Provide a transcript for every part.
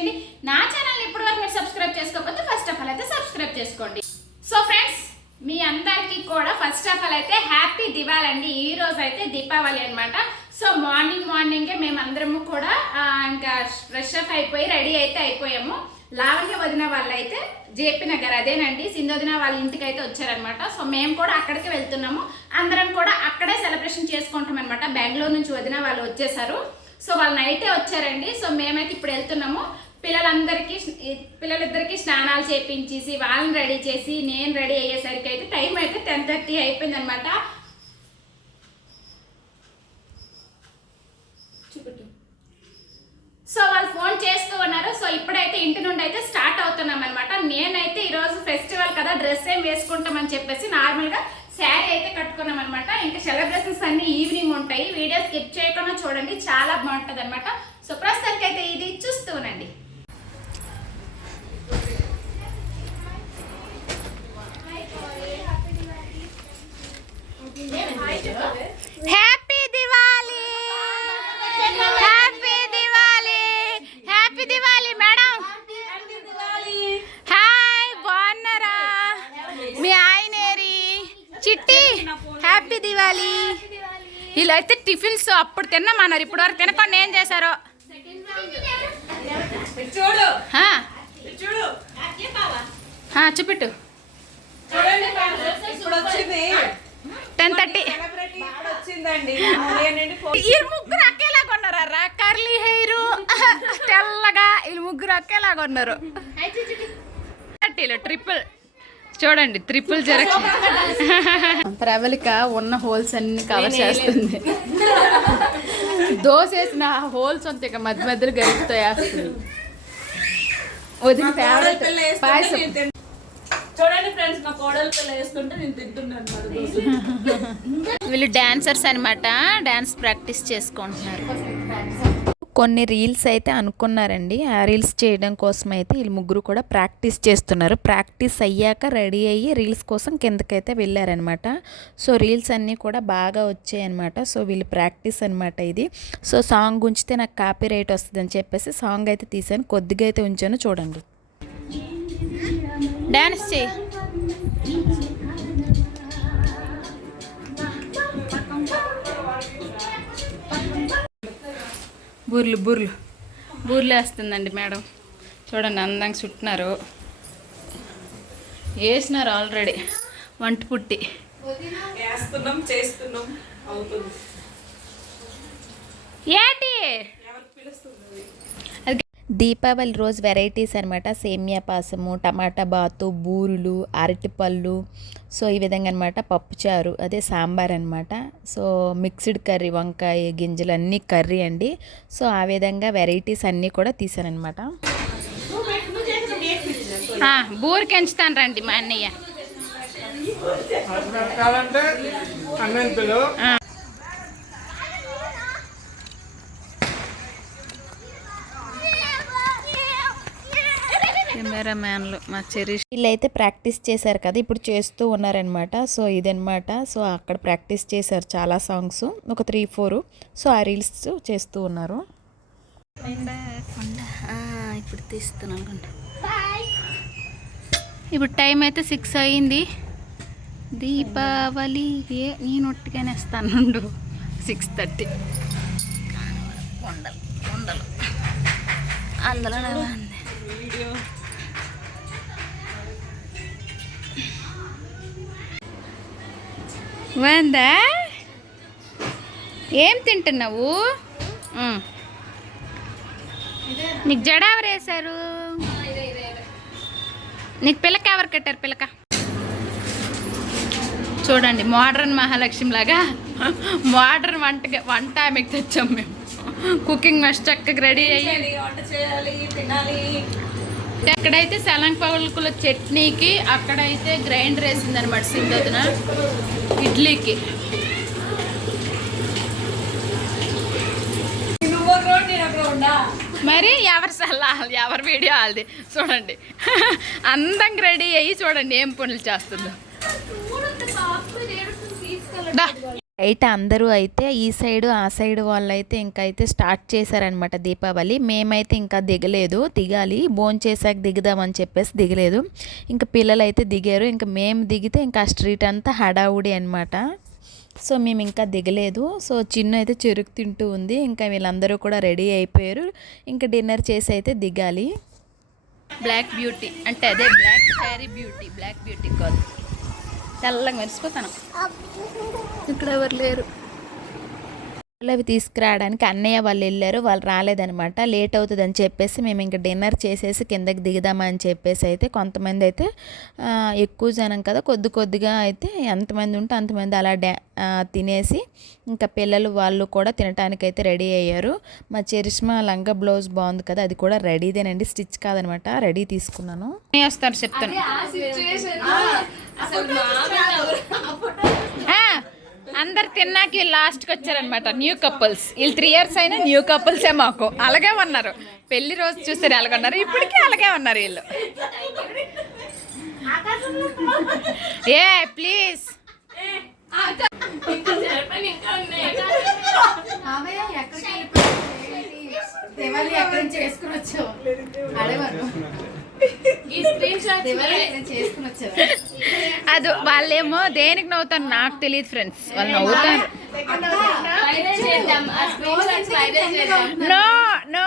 చేయండి. నా ఛానల్ ఇప్పటి వరకు మీరు సబ్స్క్రైబ్ చేసుకోకపోతే ఫస్ట్ ఆఫ్ ఆల్ అయితే సబ్స్క్రైబ్ చేసుకోండి. సో ఫ్రెండ్స్ మీ అందరికీ కూడా ఫస్ట్ ఆఫ్ ఆల్ అయితే హ్యాపీ దివాళి అండి ఈ రోజు అయితే దీపావళి అన్నమాట. సో మార్నింగ్ మార్నింగే మేమందరము కూడా ఇంకా ఫ్రెష్ అప్ అయిపోయి రెడీ అయితే అయిపోయాము. లావణ్య వదిన వాళ్ళు అయితే జేపీ నగర్ అదేనండి. సింధోదిన వాళ్ళ ఇంటికి అయితే వచ్చారనమాట సో మేము కూడా అక్కడికి వెళ్తున్నాము. అందరం కూడా అక్కడే సెలబ్రేషన్ చేసుకుంటాం అనమాట బెంగళూరు నుంచి వదిన వాళ్ళు వచ్చేసారు. సో వాళ్ళు నైటే వచ్చారండి. సో మేమైతే ఇప్పుడు వెళ్తున్నాము. పిల్లలందరికీ ఈ పిల్లలిద్దరికి స్నానాలు చేపించేసి వాళ్ళని రెడీ చేసి నేను రెడీ అయ్యేసరికి అయితే టైం అయితే టెన్ థర్టీ అయిపోయింది అనమాట సో వాళ్ళు ఫోన్ చేస్తూ ఉన్నారు. సో ఇప్పుడైతే ఇంటి నుండి అయితే స్టార్ట్ అవుతున్నాం అనమాట నేనైతే ఈరోజు ఫెస్టివల్ కదా డ్రెస్ ఏం వేసుకుంటామని చెప్పేసి నార్మల్గా శారీ అయితే కట్టుకున్నాం అనమాట ఇంకా సెలబ్రేషన్స్ అన్ని ఈవినింగ్ ఉంటాయి. వీడియో స్కిప్ చేయకుండా చూడండి చాలా బాగుంటుంది అనమాట సో ప్రస్తుతానికి అయితే ఇది చూస్తూ ఉండండి happy Diwali happy Diwali happy Diwali madam hi బాగున్నారా మీ ఆయన ఏరి చిట్టి హ్యాపీ దివాలి వీళ్ళు అయితే టిఫిన్స్ అప్పుడు తిన్నామన్నారు. ఇప్పుడు వరకు తినకుండా ఏం చేశారో? చూడు. హా, చూడు. హా, చూపెట్టు. Ten thirty. ఈ ముగ్గురు ఒకేలాగా ఉన్నారా కర్లీ హెయిర్. తెల్లగా. వీళ్ళు ముగ్గురు ఒకేలాగా ఉన్నారు ట్రిపుల్ చూడండి ట్రిపుల్ జరగ ప్రవళిక ఉన్న హోల్స్ అన్ని కవర్ చేస్తుంది. దోశ వేసిన హోల్స్ అంతే ఇక మధ్య మధ్యలో గరిపితో వేస్తుంది వదిన ఫేవరెట్ పాయసం. నేను తిన్- చూడండి ఫ్రెండ్స్ మా కోడలి పిల్ల వేస్తుంటే నేను తింటున్నాను మరి దోశ. వీళ్ళు డాన్సర్స్ అనమాట డాన్స్ ప్రాక్టీస్ చేసుకుంటున్నారు. కొన్ని రీల్స్ అయితే అనుకున్నారండి. ఆ రీల్స్ చేయడం కోసం అయితే వీళ్ళు ముగ్గురు కూడా ప్రాక్టీస్ చేస్తున్నారు. ప్రాక్టీస్ అయ్యాక రెడీ అయ్యి రీల్స్ కోసం కిందకైతే వెళ్ళారనమాట సో రీల్స్ అన్నీ కూడా బాగా వచ్చాయన్నమాట. సో వీళ్ళు ప్రాక్టీస్ అనమాట ఇది. సో సాంగ్ ఉంచితే నాకు కాపీ రైట్ వస్తుందని చెప్పేసి సాంగ్ అయితే తీసాను కొద్దిగా అయితే ఉంచాను. చూడండి. డ్యాన్స్ చేయి. బూర్లు బూర్లు. బూర్లు వేస్తుందండి మేడం. చూడండి అందంగా చుట్టినారు. వేసినారు ఆల్రెడీ వంట పుట్టి. వేస్తున్నాం చేస్తున్నాం అవుతుంది. ఏటి? దీపావళి రోజు వెరైటీస్ అనమాట సేమియా పాసము టమాటా బాతు బూరులు అరటిపళ్ళు. సో ఈ విధంగా అనమాట పప్పుచారు అదే సాంబార్ అనమాట సో మిక్స్డ్ కర్రీ వంకాయ గింజలు అన్నీ కర్రీ అండి. సో ఆ విధంగా వెరైటీస్ అన్నీ కూడా తీసానమాట ఆ, బూరికి ఎంచుతాను రండి మా అన్నయ్య. కావాలంటే అన్నని పిలువు కెమెరా మ్యాన్లు మా చెరీష్. వీళ్ళైతే ప్రాక్టీస్ చేశారు కదా ఇప్పుడు చేస్తూ ఉన్నారనమాట సో ఇదనమాట సో అక్కడ ప్రాక్టీస్ చేశారు చాలా సాంగ్స్ ఒక త్రీ ఫోర్. సో ఆ రీల్స్ చేస్తూ ఉన్నారు. ఇప్పుడు తీస్తున్నాను అనుకుంటా. ఇప్పుడు టైం అయితే సిక్స్ అయింది. దీపావళి ఏ నేను ఒట్టిగానే వస్తాను నుండు సిక్స్ థర్టీ. ఉండలు ఉండలు అందులోనే ఉంది. వందా? ఏం తింటున్నావు? నీకు జడ ఎవరు వేశారు? నీకు పిల్లక ఎవరు కట్టారు పిల్లక చూడండి మోడర్న్ మహాలక్ష్మి లాగా మోడర్న్ వంట వంట ఆమెకు తెచ్చాం మేము. కుకింగ్ మస్ట్ చక్కగా రెడీ అయ్యి. ఎక్కడైతే సెలంగ్ పగులుకుల చట్నీకి అక్కడైతే గ్రైండర్ వేసిందనమాట అనమాట ఇడ్లీకి. మరి ఎవరి సల్లా ఎవరి వీడియో వాళ్ళది? చూడండి. అందంగా రెడీ అయ్యి చూడండి ఏం పనులు చేస్తుందో. అయితే బయట అందరూ అయితే ఈ సైడ్ ఆ సైడ్ వాళ్ళు అయితే ఇంకా అయితే స్టార్ట్ చేశారనమాట దీపావళి. మేమైతే ఇంకా దిగలేదు. దిగాలి భోంచేసాక దిగుదామని చెప్పేసి దిగలేదు. ఇంకా పిల్లలు అయితే దిగారు. ఇంకా మేము దిగితే ఇంకా స్ట్రీట్ అంతా హడావుడి అనమాట సో మేము ఇంకా దిగలేదు. సో చిన్న అయితే చెరుకు తింటూ ఉంది. ఇంకా వీళ్ళందరూ కూడా రెడీ అయిపోయారు. ఇంకా డిన్నర్ చేసి అయితే దిగాలి. బ్లాక్ బ్యూటీ అంటే అదే black sari beauty black beauty కాదు. తెల్లగా మెరిసిపోతాను. ఇక్కడ ఎవరు లేరు. అవి తీసుకురావడానికి అన్నయ్య వాళ్ళు వెళ్ళారు వాళ్ళు రాలేదనమాట. లేట్ అవుతుందని చెప్పేసి మేము ఇంకా డిన్నర్ చేసేసి కిందకి దిగుదామని చెప్పేసి అయితే కొంతమంది అయితే ఎక్కువ జనం కదా కొద్ది కొద్దిగా అయితే ఎంతమంది ఉంటే అంతమంది అలా డా ఆ, తినేసి ఇంకా పిల్లలు వాళ్ళు కూడా తినడానికి అయితే రెడీ అయ్యారు. మా చరిష్మా లంగా బ్లౌజ్ బాగుంది కదా అది కూడా రెడీదేనండి స్టిచ్ కాదనమాట రెడీ తీసుకున్నాను. వస్తారు చెప్తాను. అందరు తిన్నాక లాస్ట్కి వచ్చారనమాట న్యూ కపుల్స్ వీళ్ళు త్రీ ఇయర్స్ అయినా న్యూ కపుల్సే మాకు. అలాగే ఉన్నారు. పెళ్ళి రోజు చూస్తే అలాగే ఉన్నారు. ఇప్పటికీ అలాగే ఉన్నారు వీళ్ళు. ఏ ప్లీజ్ అది వాళ్ళేమో దేనికి నవ్వుతారు నాకు తెలియదు ఫ్రెండ్స్ వాళ్ళు నవ్వుతారు. నో నో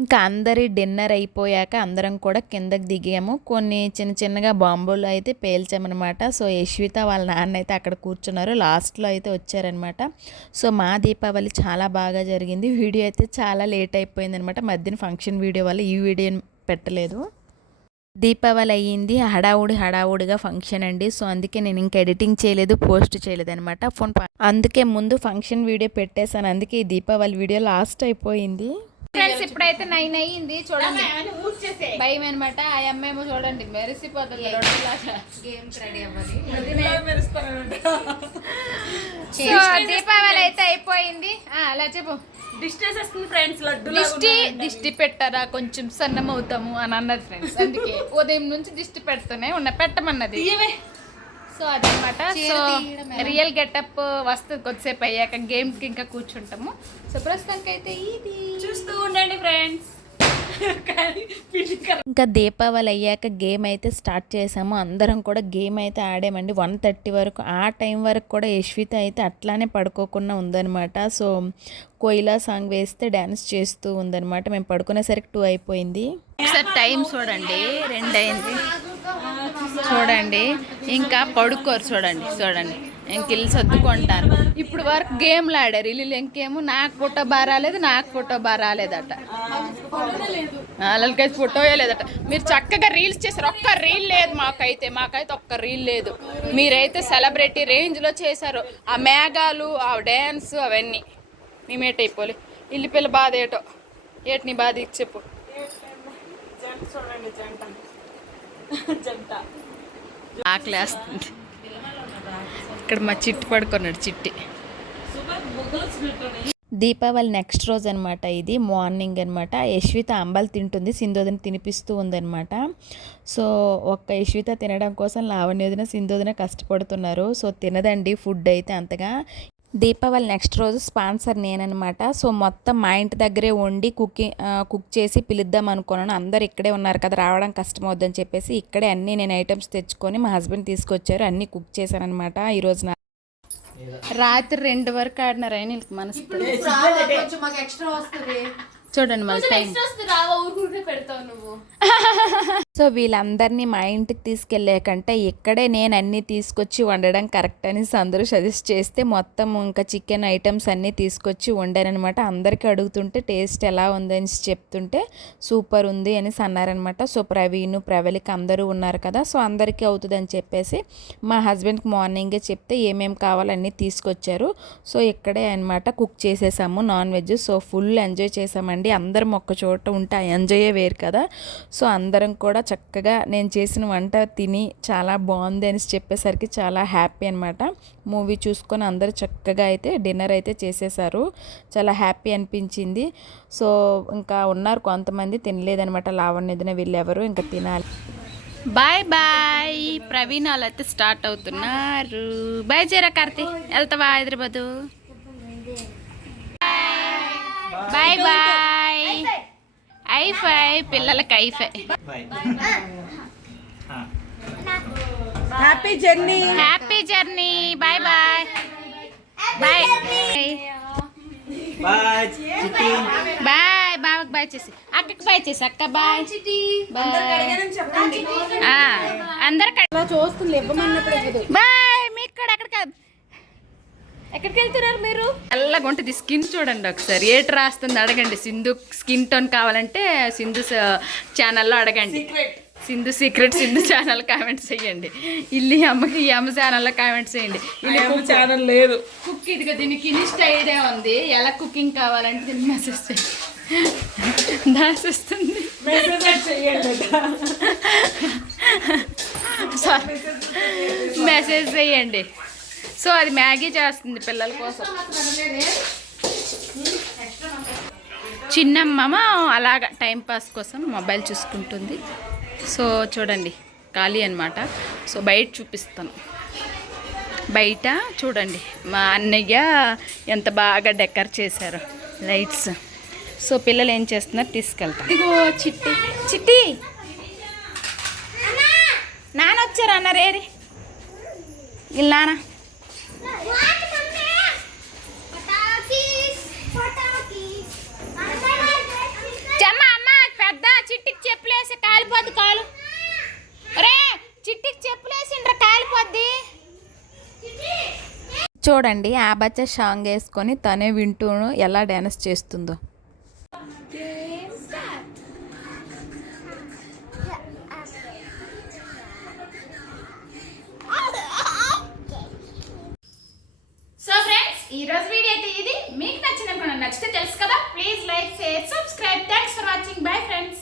ఇంకా అందరి డిన్నర్ అయిపోయాక అందరం కూడా కిందకి దిగాము. కొన్ని చిన్న చిన్నగా బాంబులు అయితే పేల్చామన్నమాట. సో యశ్విత వాళ్ళ నాన్న అయితే అక్కడ కూర్చున్నారు. లాస్ట్లో అయితే వచ్చారనమాట సో మా దీపావళి చాలా బాగా జరిగింది. వీడియో అయితే చాలా లేట్ అయిపోయింది అనమాట మధ్యన ఫంక్షన్ వీడియో వల్ల ఈ వీడియో పెట్టలేదు. దీపావళి అయ్యింది. హడావుడి హడావుడిగా ఫంక్షన్ అండి. సో అందుకే నేను ఇంకా ఎడిటింగ్ చేయలేదు పోస్ట్ చేయలేదు అనమాట ఫోన్ అందుకే ముందు ఫంక్షన్ వీడియో పెట్టేశాను. అందుకే ఈ దీపావళి వీడియో లాస్ట్ అయిపోయింది. ఫ్రెండ్స్ ఇప్పుడైతే నైన్ అయ్యింది. చూడండి. భయం అనమాట ఆ అమ్మాయేమో చూడండి మెరిసిపోతుంది. దీపావళి అయితే అయిపోయింది. ఆ, అలా చెప్పు. వస్తుంది ఫ్రెండ్స్ లడ్డు దిష్టి దిష్టి పెట్టారా కొంచెం సన్నం అవుతాము అని అన్నది ఫ్రెండ్స్. అందుకే ఉదయం నుంచి దిష్టి పెడుతూనే ఉన్న పెట్టమన్నది. సో అదనమాట సో రియల్ గెటప్ వస్తుంది కొద్దిసేపు అయ్యాక గేమ్కి ఇంకా కూర్చుంటాము. సో ప్రస్తుతానికి అయితే ఇది. చూస్తూ ఉండండి ఫ్రెండ్స్. ఇంకా దీపావళి అయ్యాక గేమ్ అయితే స్టార్ట్ చేసాము. అందరం కూడా గేమ్ అయితే ఆడామండి. వన్ థర్టీ వరకు ఆ టైం వరకు కూడా యశ్విత అయితే అట్లానే పడుకోకుండా ఉందన్నమాట. సో కోయిలా సాంగ్ వేస్తే డ్యాన్స్ చేస్తూ ఉందన్నమాట. మేము పడుకునేసరికి టూ అయిపోయింది. ఒకసారి టైం చూడండి. రెండు అయింది చూడండి ఇంకా పడుకోరు చూడండి చూడండి. ఇంక ఇల్లు సర్దుకుంటారు. ఇప్పుడు వరకు గేమ్లు ఆడారు. ఇల్లు ఇంకేమో నాకు ఫోటో బాగా రాలేదు నాకు ఫోటో బాగా రాలేదట. వాళ్ళకైతే ఫోటో లేదట మీరు చక్కగా రీల్స్ చేశారు. ఒక్క రీల్ లేదు మాకైతే మాకైతే ఒక్క రీల్ లేదు. మీరైతే సెలబ్రిటీ రేంజ్లో చేశారు. ఆ మేఘాలు ఆ డ్యాన్స్ అవన్నీ. మేమేట అయిపోలే. ఇల్లు పిల్ల బాధ ఏటో? ఏటి నీ బాధ? ఇచ్చి చెప్పు. చూడండి జంట. ఆకలేస్తుంది. ఇక్కడ మా చిట్టి పడుకున్నాడు చిట్టి. దీపావళి నెక్స్ట్ రోజు అనమాట ఇది మార్నింగ్ అనమాట యశ్విత అంబలు తింటుంది సింధోదిన తినిపిస్తూ ఉందన్నమాట. సో ఒక్క యశ్విత తినడం కోసం లావణ్యోదిన సింధోదిన కష్టపడుతున్నారు. సో తినదండి ఫుడ్ అయితే అంతగా. దీపావళి నెక్స్ట్ రోజు స్పాన్సర్ నేననమాట. సో మొత్తం మా ఇంటి దగ్గరే వండి కుకింగ్ కుక్ చేసి పిలుద్దాం అనుకున్నాను. అందరు ఇక్కడే ఉన్నారు కదా రావడం కష్టం అవుద్దని చెప్పేసి ఇక్కడే అన్నీ నేను ఐటమ్స్ తెచ్చుకొని మా హస్బెండ్ తీసుకొచ్చారు. అన్నీ కుక్ చేశాను అనమాట ఈరోజు నా రాత్రి రెండు వరకు ఆడినారు. అయినా మనసు చూడండి మళ్ళీ సో వీళ్ళందరినీ మా ఇంటికి తీసుకెళ్ళాకంటే ఇక్కడే నేను అన్నీ తీసుకొచ్చి వండడం కరెక్ట్ అని అందరూ సజెస్ట్ చేస్తే మొత్తం ఇంకా చికెన్ ఐటమ్స్ అన్నీ తీసుకొచ్చి వండానమాట అందరికీ అడుగుతుంటే టేస్ట్ ఎలా ఉందని చెప్తుంటే సూపర్ ఉంది అని అన్నారనమాట సో ప్రవీణ్ ప్రవళిక అందరూ ఉన్నారు కదా సో అందరికీ అవుతుందని చెప్పేసి మా హస్బెండ్కి మార్నింగే చెప్తే ఏమేమి కావాలన్నీ తీసుకొచ్చారు. సో ఇక్కడే అనమాట కుక్ చేసేసాము non veg. So full enjoy చేసామండి. అందరం ఒక్క చోట ఉంటే ఆ ఎంజాయే వేరు కదా. సో అందరం కూడా చక్కగా నేను చేసిన వంట తిని చాలా బాగుంది అని చెప్పేసరికి చాలా హ్యాపీ అనమాట మూవీ చూసుకొని అందరూ చక్కగా అయితే డిన్నర్ అయితే చేసేసారు. చాలా హ్యాపీ అనిపించింది. సో ఇంకా ఉన్నారు కొంతమంది తినలేదనమాట లావణ్యదిన వీళ్ళెవరు ఇంకా తినాలి. Bye bye. ప్రవీణ్ వాళ్ళు అయితే స్టార్ట్ అవుతున్నారు. బాయ్ జరా కార్తీ. వెళ్తావా హైదరాబాదు? Bye bye. ఐఫై పిల్లలకి high five. Happy journey happy journey bye bye bye bye చిట్టి బాయ్ బావకి బాయ్ చేసి. అక్కకి బాయ్ చేసి అక్క బాయ్ బాయ్ అందరు చూస్తుంది ఇవ్వమన్నప్పుడు బాయ్ మీకు కూడా అక్కడ కాదు ఎక్కడికి వెళ్తున్నారు మీరు? తెల్లగా ఉంటుంది స్కిన్ చూడండి ఒకసారి. ఏటి రాస్తుంది అడగండి. సింధు స్కిన్ టోన్ కావాలంటే సింధు ఛానల్లో అడగండి. Sindhu secret Sindhu channel comments చేయండి. ఇల్లు అమ్మకి ఈ అమ్మ ఛానల్లో కామెంట్స్ చేయండి. ఇల్లు ఛానల్ లేదు. కుక్ ఇదిగో దీనికి ఇనిస్ట్ ఐడియా ఉంది. ఎలా కుకింగ్ కావాలంటే దీన్ని మెసేజ్ చేయండి దాసి వస్తుంది. మెసేజ్ చేయండి. సో అది మ్యాగీ చేస్తుంది పిల్లల కోసం. చిన్నమ్మ అలాగ టైం పాస్ కోసం మొబైల్ చూసుకుంటుంది. సో చూడండి ఖాళీ అనమాట సో బయట చూపిస్తాను. బయట చూడండి మా అన్నయ్య ఎంత బాగా డెకర్ చేశారు లైట్స్. సో పిల్లలు ఏం చేస్తున్నారు? తీసుకెళ్తాం ఇదిగో చిట్టి. చిట్టి! నాన్న! వచ్చారు? అన్న రేరి వీళ్ళ నాన్న చెమ్మ అమ్మ పెద్ద చిట్టికి చెప్పులేసి కాలిపోద్ది కాలు. రే చిట్టికి చెప్పులేసిండ్ర కాలిపోద్ది. చూడండి ఆ బచ్చ సాంగ్ వేసుకొని తనే వింటూ ఎలా డ్యాన్స్ చేస్తుందో. ఈ రోజు వీడియో అయితే ఇది. మీకు నచ్చిన నచ్చితే తెలుసు కదా. Please like share subscribe thanks for watching bye friends